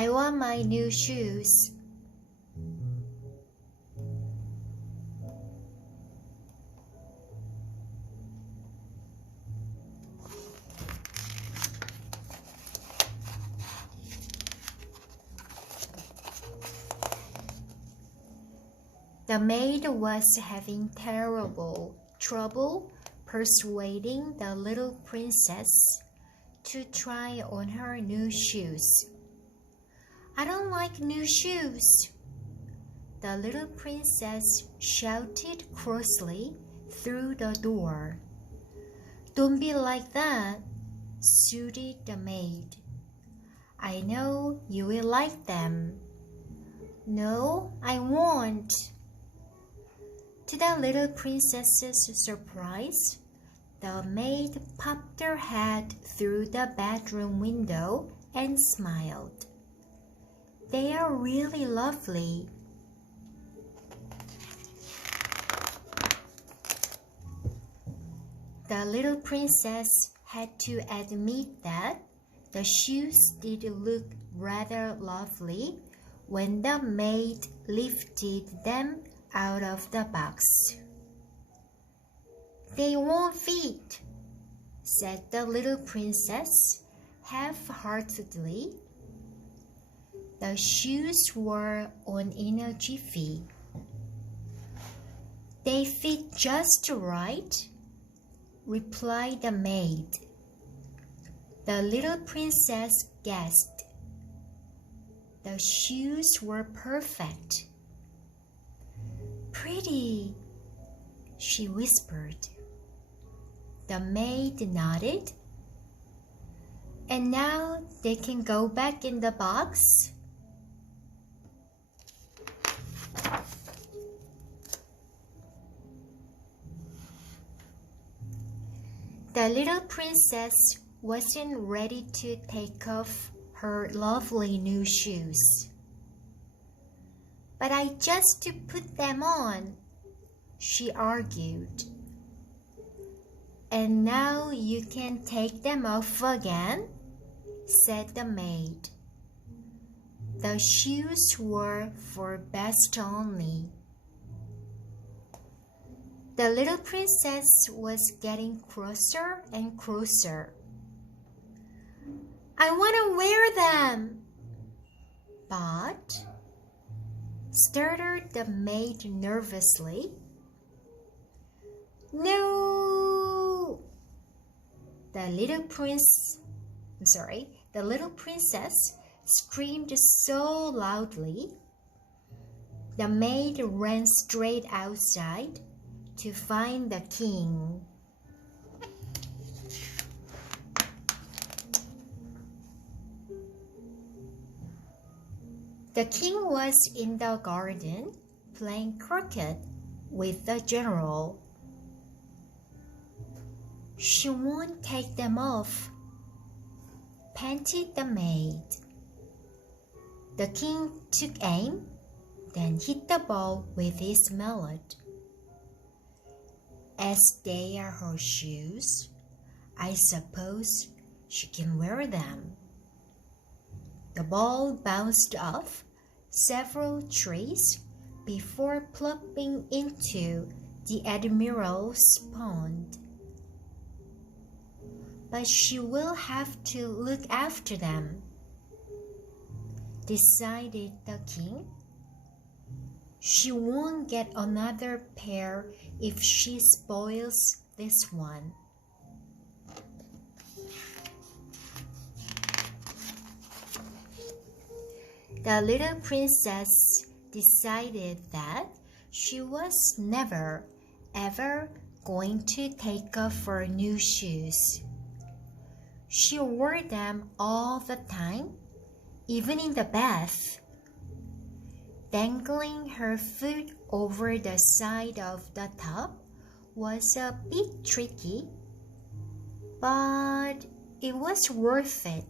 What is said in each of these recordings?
I want my new shoes. The maid was having terrible trouble persuading the little princess to try on her new shoes. I don't like new shoes, the little princess shouted crossly through the door. Don't be like that, soothed the maid. I know you will like them. No, I won't. To the little princess's surprise, the maid popped her head through the bedroom window and smiled. They are really lovely. The little princess had to admit that the shoes did look rather lovely when the maid lifted them out of the box. They won't fit, said the little princess half-heartedly. The shoes were on in a jiffy. They fit just right, replied the maid. The little princess gasped. The shoes were perfect. Pretty, she whispered. The maid nodded. And now they can go back in the box? The little princess wasn't ready to take off her lovely new shoes. But I just to put them on, she argued. And now you can take them off again, said the maid. The shoes were for best only. The little princess was getting crosser and crosser. I want to wear them, but stuttered the maid nervously. No! The little princess screamed so loudly. The maid ran straight outside to find the king. The king was in the garden playing croquet with the general. She won't take them off, panted the maid. The king took aim, then hit the ball with his mallet. As they are her shoes, I suppose she can wear them. The ball bounced off several trees before plopping into the admiral's pond. But she will have to look after them, decided the king. She won't get another pair if she spoils this one. The little princess decided that she was never, ever going to take off her new shoes. She wore them all the time, even in the bath. Dangling her foot over the side of the tub was a bit tricky, but it was worth it.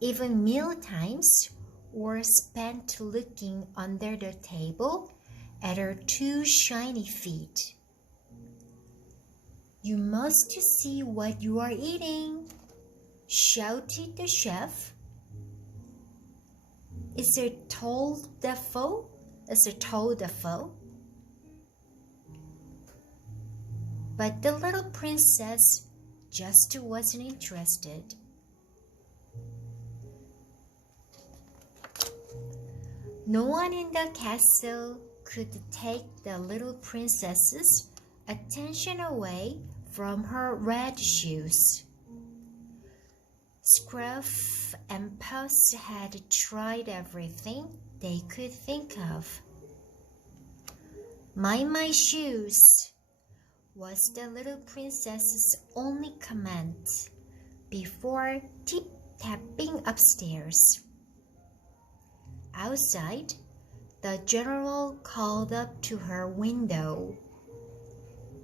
Even meal times were spent looking under the table at her two shiny feet. You must see what you are eating, shouted the chef, Is it told the foe? Is it told the foe? But the little princess just wasn't interested. No one in the castle could take the little princess's attention away from her red shoes. Scruff and Puss had tried everything they could think of. "Mind my shoes," was the little princess's only comment before tip-tapping upstairs. Outside, the general called up to her window.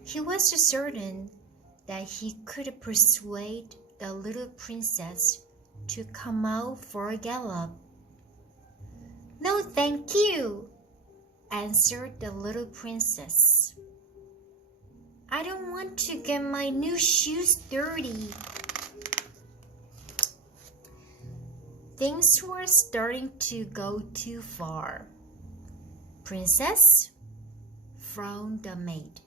He was certain that he could persuade the little princess to come out for a gallop. "No, thank you," answered the little princess. "I don't want to get my new shoes dirty." Things were starting to go too far. "Princess," frowned the maid,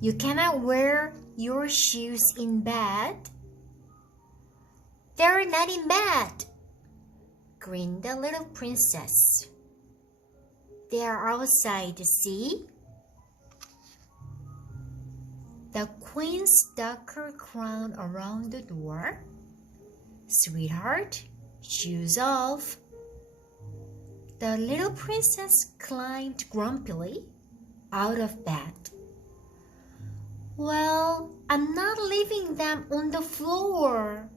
"you cannot wear your shoes in bed." "They're not in bed," grinned the little princess. "They're outside, see?" The queen stuck her crown around the door. "Sweetheart, shoes off." The little princess climbed grumpily out of bed. "Well, I'm not leaving them on the floor."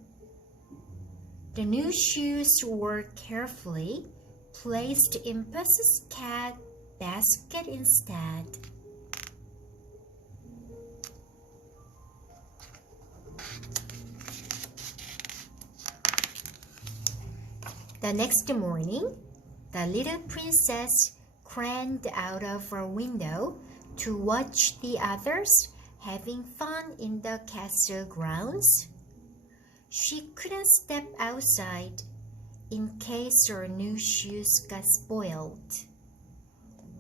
The new shoes were carefully placed in Puss's cat basket instead. The next morning, the little princess craned out of her window to watch the others having fun in the castle grounds. She couldn't step outside in case her new shoes got spoiled.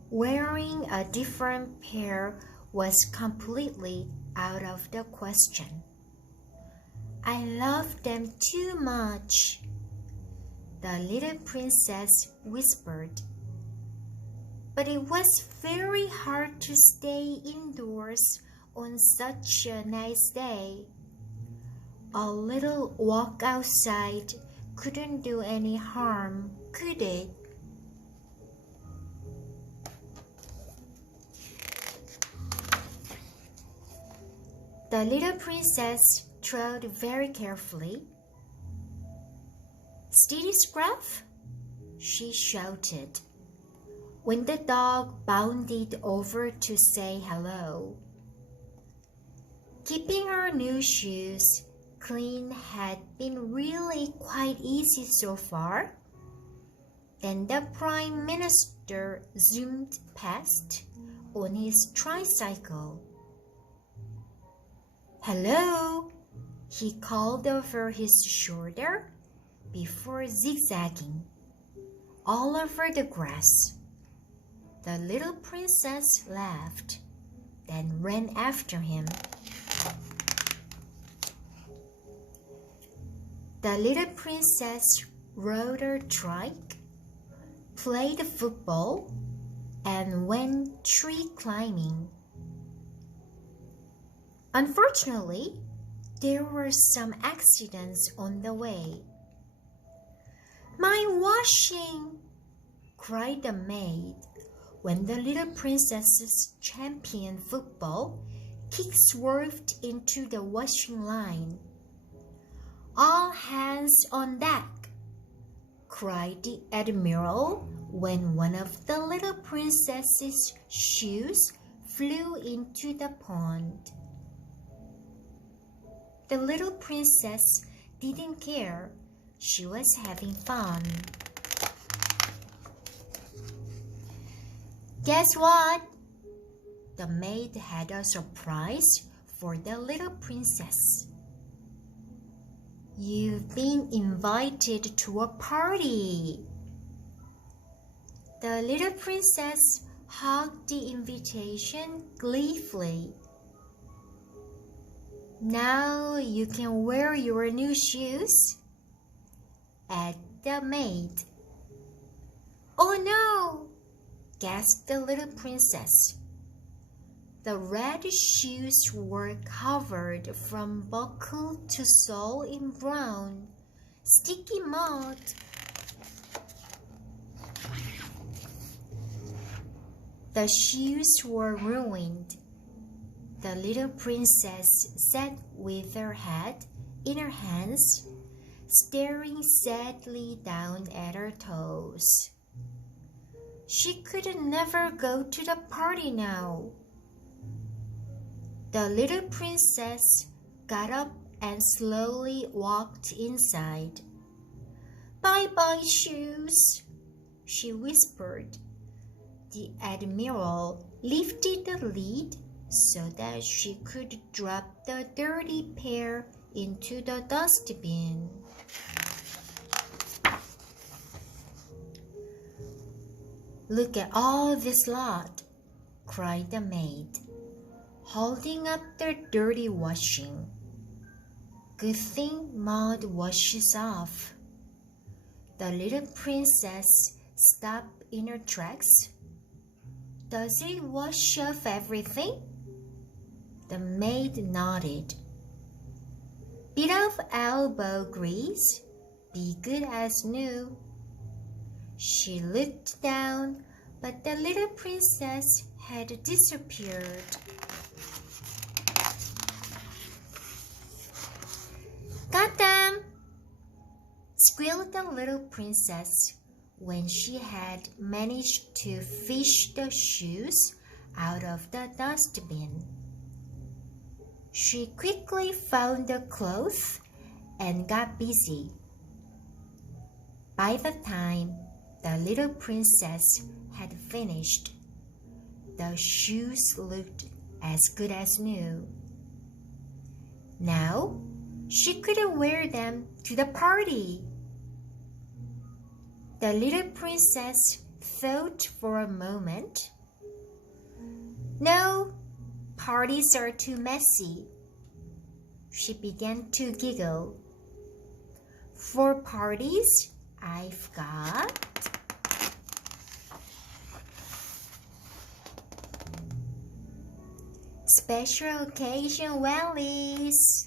Wearing a different pair was completely out of the question. "I love them too much," the little princess whispered. But it was very hard to stay indoors on such a nice day. A little walk outside couldn't do any harm, could it? The little princess trod very carefully. "Steady, Scruff," she shouted, when the dog bounded over to say hello. Keeping her new shoes clean had been really quite easy so far. Then the Prime Minister zoomed past on his tricycle. "Hello," he called over his shoulder before zigzagging all over the grass. The little princess laughed, then ran after him. The little princess rode her trike, played football, and went tree climbing. Unfortunately, there were some accidents on the way. "My washing!" cried the maid when the little princess's champion football kick swerved into the washing line. "All hands on deck!" cried the admiral when one of the little princess's shoes flew into the pond. The little princess didn't care. She was having fun. Guess what? The maid had a surprise for the little princess. "You've been invited to a party." The little princess hugged the invitation gleefully. Now you can wear your new shoes, added the maid. Oh no! Gasped the little princess. The red shoes were covered from buckle to sole in brown, sticky mud. The shoes were ruined. The little princess sat with her head in her hands, staring sadly down at her toes. She could never go to the party now. The little princess got up and slowly walked inside. "Bye-bye, shoes," she whispered. The admiral lifted the lid so that she could drop the dirty pair into the dustbin. "Look at all this lot," cried the maid, holding up the dirty washing. "Good thing mud washes off." The little princess stopped in her tracks. "Does it wash off everything?" The maid nodded. "Bit of elbow grease, be good as new." She looked down, but the little princess had disappeared. "Got them!" squealed the little princess when she had managed to fish the shoes out of the dustbin. She quickly found the clothes and got busy. By the time the little princess had finished, the shoes looked as good as new. Now she could wear them to the party. The little princess thought for a moment. "No, parties are too messy." She began to giggle. "For parties, I've got special occasion wellies."